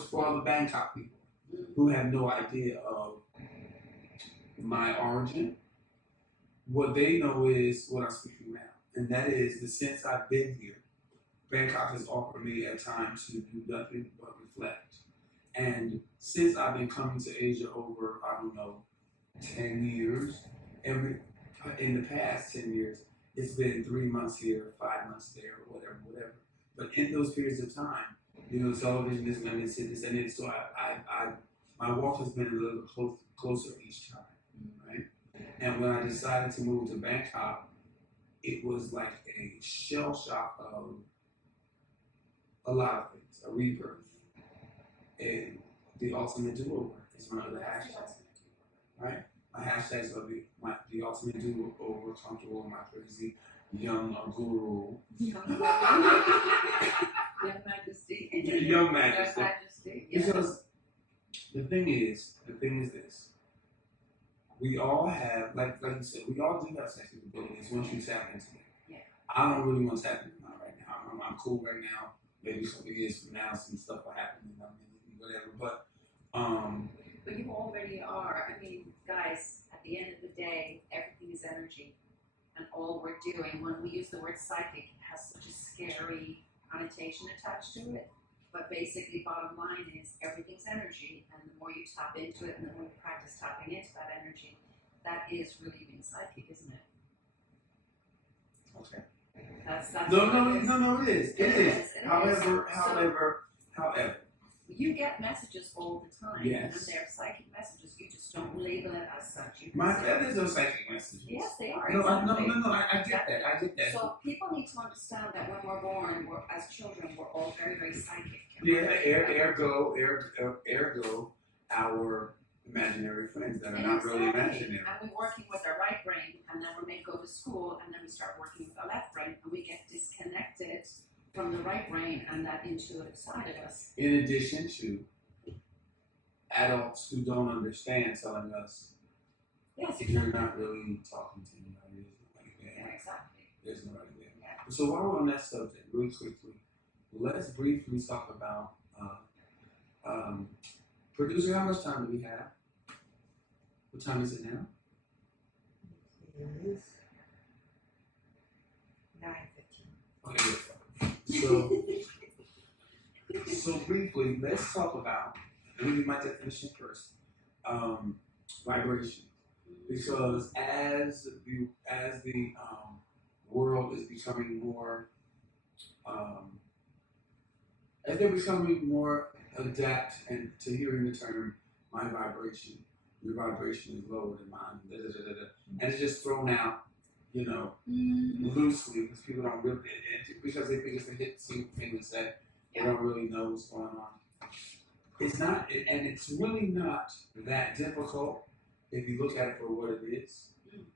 for all the Bangkok people who have no idea of my origin, what they know is what I'm speaking now, and that is that since I've been here, Bangkok has offered me a time to do nothing but reflect. And since I've been coming to Asia over, 10 years, in the past 10 years, it's been 3 months here, 5 months there, or whatever. But in those periods of time, television is going to sit this and it. So my walk has been a little closer each time, right? And when I decided to move to Bangkok, it was like a shell shock of a lot of things, a rebirth. And the ultimate do-over is one of the hashtags, right? My hashtags are the ultimate do-over, comfortable in my crazy young guru. Young Majesty. Young Majesty. Because the thing is this. We all have, like you said, we all do have sexual abilities once you tap into it. Yeah. I don't really want to tap into mine right now. I'm cool right now maybe some years from now, some stuff will happen, you know, whatever. But you already are. I mean, guys, at the end of the day, everything is energy. And all we're doing, when we use the word psychic, it has such a scary connotation attached to it. But basically, bottom line is everything's energy. And the more you tap into it and the more you practice tapping into that energy, that is really being psychic, isn't it? Okay. That's No, it is. It is. It However, so, you get messages all the time, yes, and they're psychic messages. You just don't label it as such. that is those psychic messages. Yes, they are. No, exactly. I get that. I get that. So people need to understand that when we're born, as children, we're all very, very psychic. Yeah, ergo, our imaginary friends that are not really imaginary. And we're working with our right brain, and then we're made go to school, and then we start working with our left brain, and we get disconnected from the right brain and that intuitive side of us. In addition to adults who don't understand telling us, yes, you're not really talking to anybody. Yeah, exactly. There's nobody there. Yeah. So while we're on that subject, really quickly, let's briefly talk about producer. How much time do we have? What time is it now? It is 9:15. Okay, so briefly, let's talk about, let me do my definition first, vibration. Because as the world is becoming more, as they're becoming more adept and to hearing the term, my vibration, your vibration is lower than mine, and it's just thrown out, you know, loosely because people don't really, because they think it's a hit thing to say, they don't really know what's going on. It's not, and it's really not that difficult if you look at it for what it is,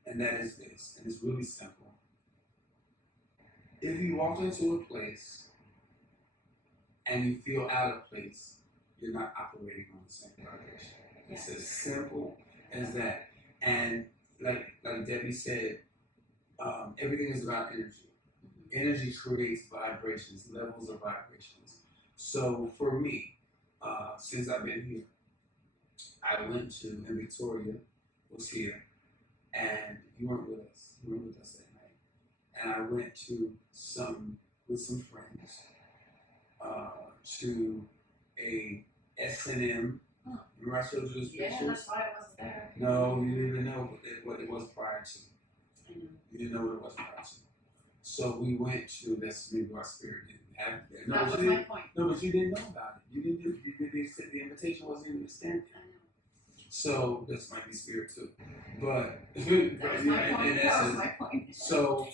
and that is this, and it's really simple. If you walk into a place and you feel out of place, you're not operating on the same vibration. It's as simple as that. And like Debbie said, everything is about energy. Energy creates vibrations, levels of vibrations. So for me, since I've been here, I went to, and Victoria was here, and you weren't with us. You weren't with us that night. And I went to with some friends to a S&M. Remember I showed you those pictures? Yeah, that's why I wasn't there. No, you didn't even know what it was prior to. I know. You didn't know what it was prior to. So we went to, that's maybe our spirit didn't have it there. No, that was my point. No, but you didn't know about it. You didn't. The invitation wasn't even extended. I know. So this might be spirit too, but That was my point. That was my point. So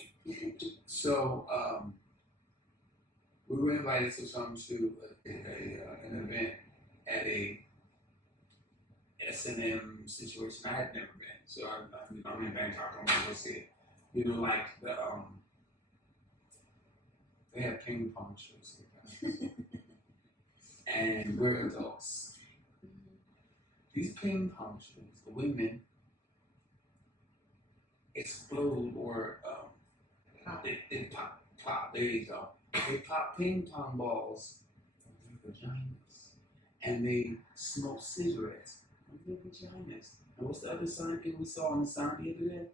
we were invited to come to an event at a S&M situation. I had never been, so I'm in Bangkok. I'm gonna go see it. You know, like they have ping pong shows here, and we're adults. These ping pong shows, the women explode or they pop. There you go. They pop ping pong balls on their vaginas, and they smoke cigarettes on their vaginas. And what's the other thing we saw on the sign the other day?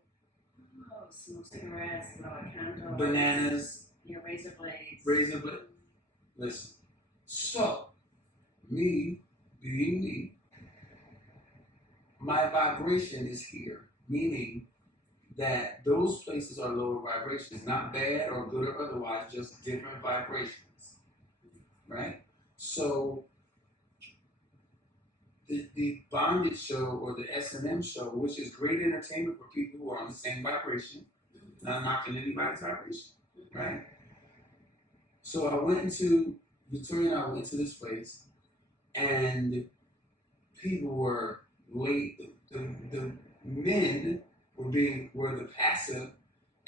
Oh, smoke cigarettes, blow a candle. Bananas. Yeah, razor blades. Razor blade. Listen. So, me being me, my vibration is here, meaning that those places are lower vibrations, not bad or good or otherwise, just different vibrations, right? So the bondage show or the S&M show, which is great entertainment for people who are on the same vibration, not knocking anybody's vibration, right? So I went into, Victoria and I went to this place, and people were late, the men were the passive,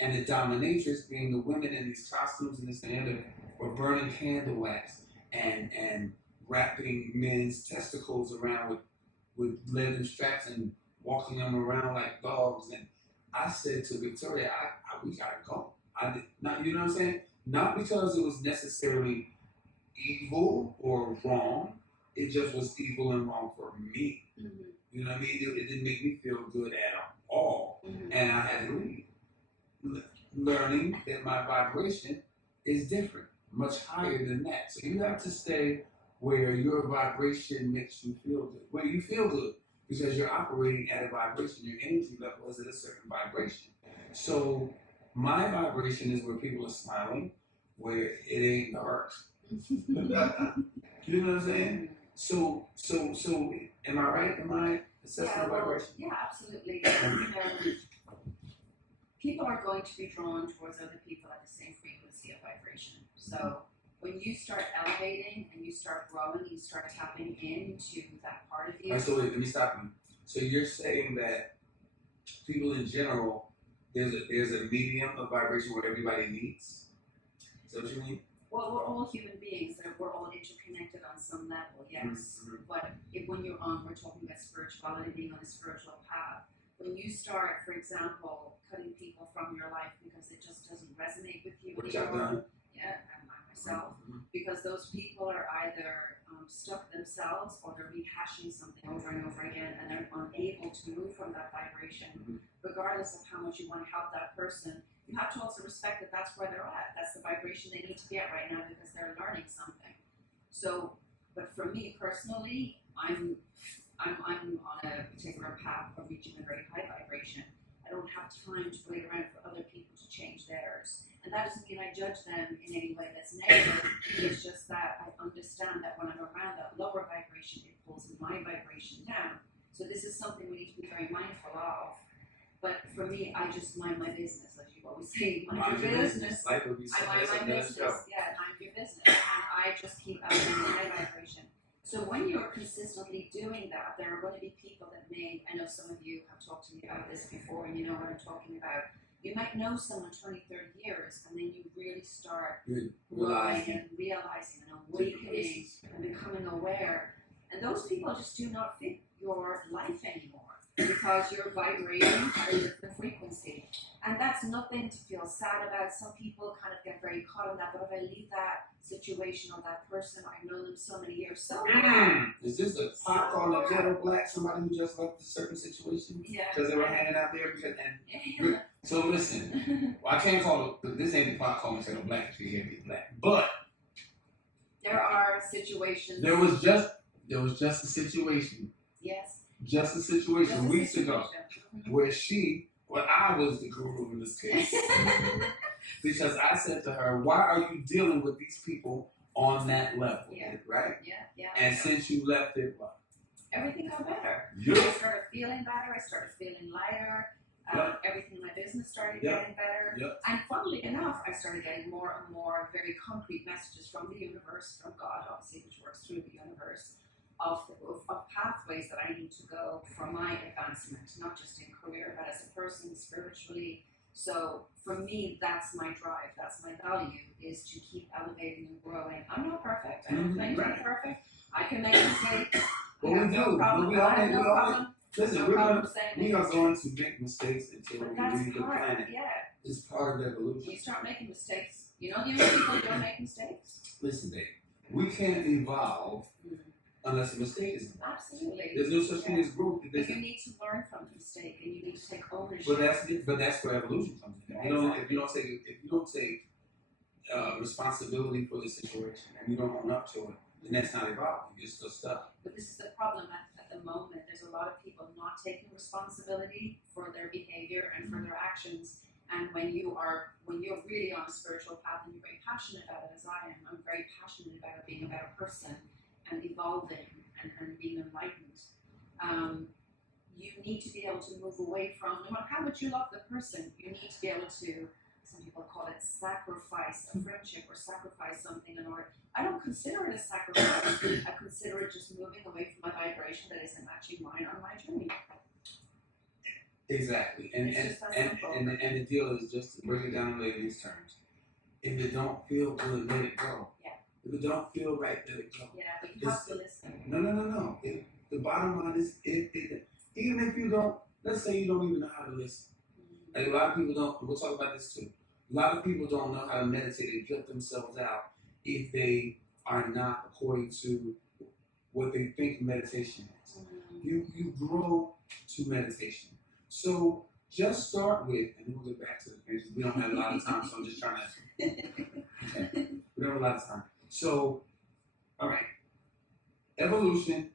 and the dominatrix, being the women in these costumes and this and the other, were burning candle wax and wrapping men's testicles around with leather straps and walking them around like dogs. And I said to Victoria, we gotta go. I did not, you know what I'm saying? Not because it was necessarily evil or wrong. It just was evil and wrong for me. Mm-hmm. You know what I mean? It didn't make me feel good at all. Mm-hmm. And I had to leave. Learning that my vibration is different, much higher than that. So you have to stay where your vibration makes you feel good, where you feel good, because you're operating at a vibration. Your energy level is at a certain vibration. So my vibration is where people are smiling, where it ain't dark. You know what I'm saying? So, am I right? Am I assessing my vibration? Yeah, absolutely. You know, people are going to be drawn towards other people at the same frequency of vibration. So when you start elevating and you start growing, you start tapping into that part of you. All right, so wait, let me stop you. So you're saying that people in general, there's a medium of vibration where everybody meets? Is that what you mean? Well, we're all human beings, and we're all interconnected on some level, yes. Mm-hmm. But when you're on, we're talking about spirituality, being on a spiritual path. When you start, for example, cutting people from your life because it just doesn't resonate with you Which I've anymore, done. yeah, and I myself, Mm-hmm. because those people are either stuck themselves or they're rehashing something over and over again, and they're unable to move from that vibration, regardless of how much you want to help that person. You have to also respect that that's where they're at. That's the vibration they need to be at right now because they're learning something. So, but for me personally, I'm on a particular path of reaching a very high vibration. I don't have time to wait around for other people to change theirs. And that doesn't mean I judge them in any way that's negative. It's just that I understand that when I'm around that lower vibration, it pulls my vibration down. So this is something we need to be very mindful of. But for me, I just mind my business, as you always say, mind your business. Life would be so I mind my business. Yeah, mind your business. And I just keep elevating my vibration. So when you're consistently doing that, there are going to be people that I know some of you have talked to me about this before, and you know what I'm talking about. You might know someone 20, 30 years, and then you really start growing and realizing and awakening and becoming aware. And those people just do not fit your life anymore because you're vibrating at a different frequency. And that's nothing to feel sad about. Some people kind of get very caught in that, but if I leave that situation or that person, I've known them so many years, so Is this a pot called a ghetto black, somebody who just left a certain situation? yeah. Because they were hanging out there? Yeah. So listen, well, I can't call it, this ain't the pot calling ghetto black, because you can't be black. But there are situations. there was just a situation. Yes. Just a situation weeks ago where I was the guru in this case. Because I said to her, why are you dealing with these people on that level? Yeah. Right? Yeah. And since you left it, what? Everything got better. Yeah. I started feeling better. I started feeling lighter. Everything in my business started getting better. Yep. And funnily enough, I started getting more and more very concrete messages from the universe, from God, obviously, which works through the universe, of pathways that I need to go for my advancement, not just in career, but as a person, spiritually. So for me, that's my drive, that's my value, is to keep elevating and growing. I'm not perfect. I don't claim to be perfect. I can make mistakes. But we do. No problem. We I have no problem. Listen, No problem saying we are going to make mistakes until but we that's leave the part, planet. yeah. It's part of evolution. When you start making mistakes, you know the only people who don't make mistakes? Listen, Dave, we can't evolve unless a mistake is involved. Absolutely. There's no such thing as growth. But you need to learn from the mistake, and you need to take ownership. But that's where evolution comes in. Yeah, If you don't take responsibility for the situation and you don't own up to it, then that's not evolving. You're still stuck. But this is the problem at the moment. There's a lot of people not taking responsibility for their behavior and for their actions. And when you're really on a spiritual path and you're very passionate about it, as I am, I'm very passionate about being a better person and evolving and being enlightened. You need to be able to move away from, no matter how much you love the person, you need to be able to, some people call it sacrifice a friendship or sacrifice something in order. I don't consider it a sacrifice. I consider it just moving away from a vibration that isn't matching mine on my journey. Exactly. And the deal is just to break it down in layman's terms. If it don't feel good, let it go. Yeah. If it don't feel right, let it go. Yeah, but you have to listen. No. The bottom line is, even if you don't, let's say you don't even know how to listen. Like a lot of people don't, we'll talk about this too. A lot of people don't know how to meditate and get themselves out if they are not according to what they think meditation is. You grow to meditation. So just start with, and we'll get back to the pages. We don't have a lot of time, so I'm just trying to. Okay. We don't have a lot of time. So, all right. Evolution,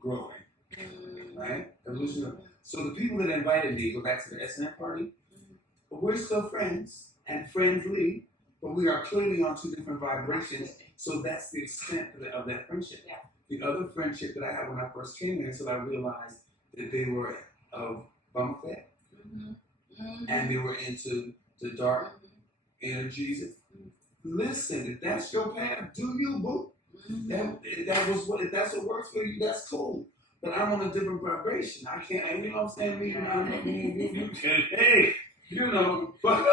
growing. Right? Evolution. So the people that invited me, go back to the S&M party, but we're still friends and friendly, but we are clearly on two different vibrations. So that's the extent of that friendship. Yeah. The other friendship that I had when I first came in, until I realized that they were of Bumfet, and they were into the dark energies. Listen, if that's your path, do you, boo? That was what. If that's what works for you, that's cool. But I'm on a different vibration. I can't. You know what I'm saying? Hey, you know. But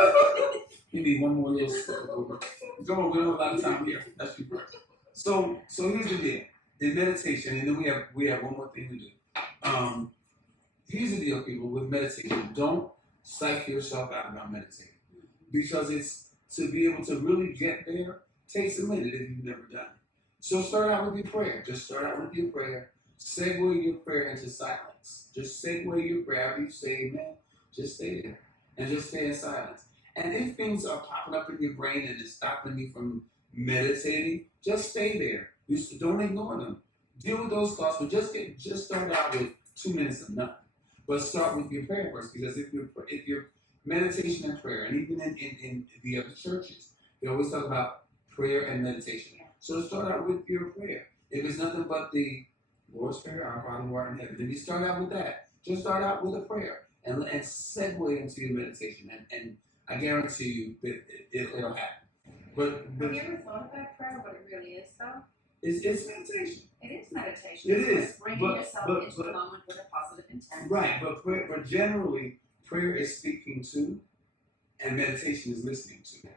you need one more little step over. Come on, we don't have a lot of time here. That's you first. So here's the deal. In meditation, and then we have one more thing to do. Here's the deal, people. With meditation, don't psych yourself out about meditating, because it's to be able to really get there takes a minute if you've never done it. So start out with your prayer. Just start out with your prayer. Segue your prayer into silence. Just segue your prayer after you say amen. Just stay there and just stay in silence. And if things are popping up in your brain and it's stopping you from meditating, just stay there. You don't ignore them. Deal with those thoughts, but just start out with 2 minutes of nothing. But start with your prayer first, because if your meditation and prayer, and even in the other churches, they always talk about prayer and meditation. So start out with your prayer. If it's nothing but the Lord's Prayer, Our Father who art in heaven, then you start out with that. Just start out with a prayer and segue into your meditation, and I guarantee you that it'll happen. But have you ever thought about prayer? What it really is, though? It's meditation. It is meditation. It is. It's bringing yourself into the moment with a positive intent. Right, but generally, prayer is speaking to, and meditation is listening to.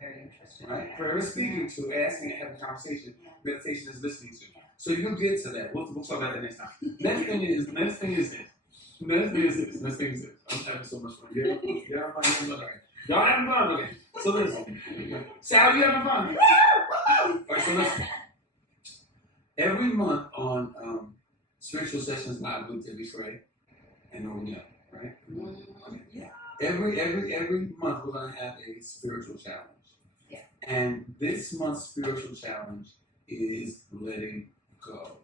Very interesting. Right? Prayer is speaking to, asking, and having a conversation. Yeah. Meditation is listening to. So you'll get to that. We'll talk about that next time. Next thing is this. I'm having so much fun. Yeah, y'all having fun? Okay. So listen. Sal, you having fun? All right, so listen. Every month on Spiritual Sessions Live with Debbie Creagh and Norwood, right? Yeah. Every month we're gonna have a spiritual challenge. Yeah. And this month's spiritual challenge is letting go.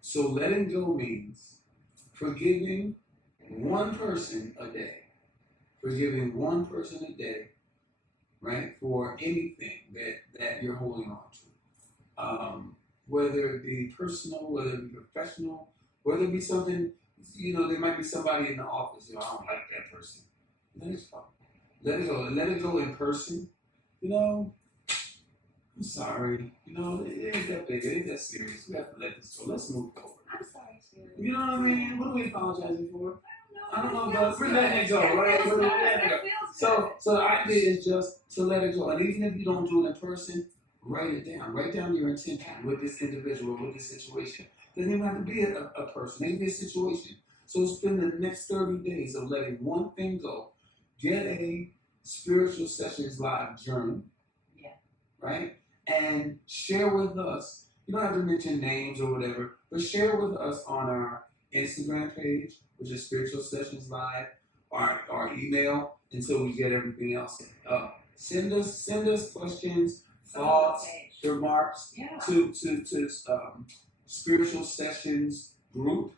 So letting go means forgiving one person a day. Forgiving one person a day, right? For anything that you're holding on to. Whether it be personal, whether it be professional, whether it be something, there might be somebody in the office, I don't like that person. Let it go. Let it go. Let it go in person. I'm sorry. It ain't that big. It ain't that serious. We have to let this go. Let's move forward. I'm sorry too. You know what I mean? What are we apologizing for? I don't know, but we're good. letting it go, right? We're letting it go. It feels good. So the idea is just to let it go. And even if you don't do it in person, write it down. Write down your intention with this individual, with this situation. It doesn't even have to be a person. It can be a situation. So spend the next 30 days of letting one thing go. Get a Spiritual Sessions Live journal. Yeah. Right? And share with us. You don't have to mention names or whatever, but share with us on our Instagram page, which is Spiritual Sessions Live, our email, until we get everything else up. Send us questions, thoughts, remarks to Spiritual Sessions group,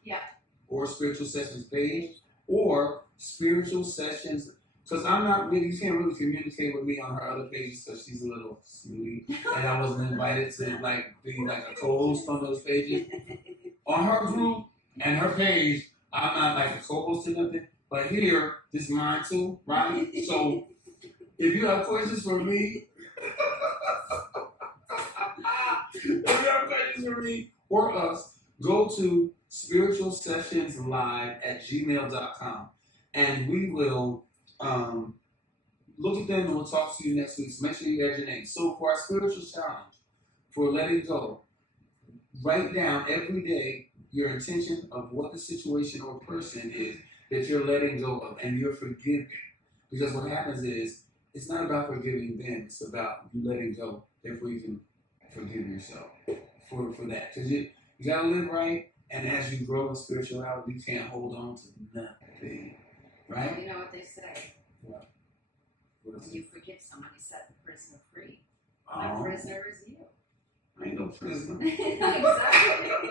or Spiritual Sessions page, or Spiritual Sessions. Because you can't really communicate with me on her other pages because she's a little snooty, and I wasn't invited to be a co-host on those pages. On her group and her page, I'm not a co-host or nothing. But here, this is mine too, right? So if you have questions for me, or us, go to spiritualsessionslive@gmail.com, and we will look at them, and we'll talk to you next week. So make sure you add your name. So for our spiritual challenge, for letting go, write down every day your intention of what the situation or person is that you're letting go of, and you're forgiving. Because what happens is, it's not about forgiving them, it's about you letting go. Therefore you can forgive yourself for that. Because you gotta live right, and as you grow in spirituality, you can't hold on to nothing. Right? You know what they say? What? When you forgive someone, you set the prisoner free. Oh, That prisoner is you. I ain't no prisoner. Exactly.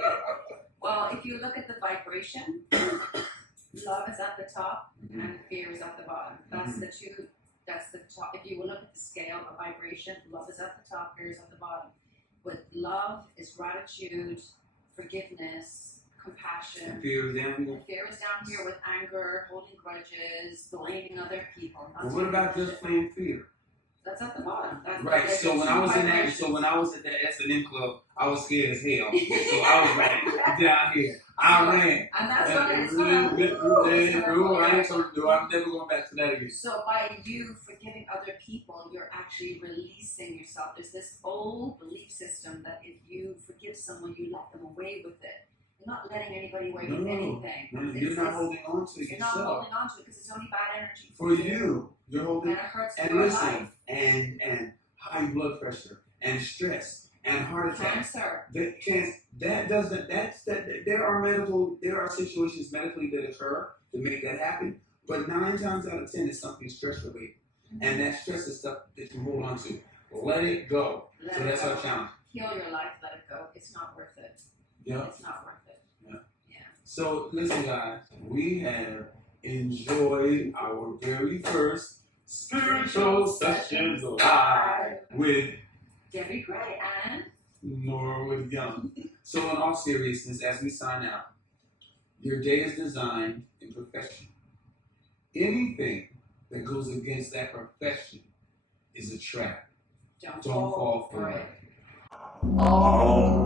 Well, if you look at the vibration, love is at the top and fear is at the bottom. That's the two. That's the top. If you will look at the scale of vibration, love is at the top, fear is at the bottom. With love is gratitude, forgiveness, compassion. Fear is down here. Fear is down here with anger, holding grudges, blaming other people. But what about just plain fear? That's at the bottom. That's Right. So when I was in that, at the S&M club, I was scared as hell. So I was like down here. I ran. And that's what it's I'm never going back to that again. So by you forgiving other people, you're actually releasing yourself. There's this old belief system that if you forgive someone, you let them away with it. You're not letting anybody away with anything. No, you're not holding on to it You're yourself. not holding on to it because it's only bad energy For you. You're holding. And it hurts and your listen, life. and high blood pressure and stress and heart attack. Cancer. There are situations medically that occur to make that happen, but 9 times out of 10 it's something stress related, and that stress is stuff that you hold on to. Let it go. Let So it that's go. our challenge. Heal your life, let it go. It's not worth it. Yeah. It's not worth it. Yeah. So listen, guys, we have enjoyed our very first spiritual session live with Debbie Gray and Norwood Young. So in all seriousness, as we sign out, your day is designed in perfection. Anything that goes against that perfection is a trap. don't Don't fall for it. Oh.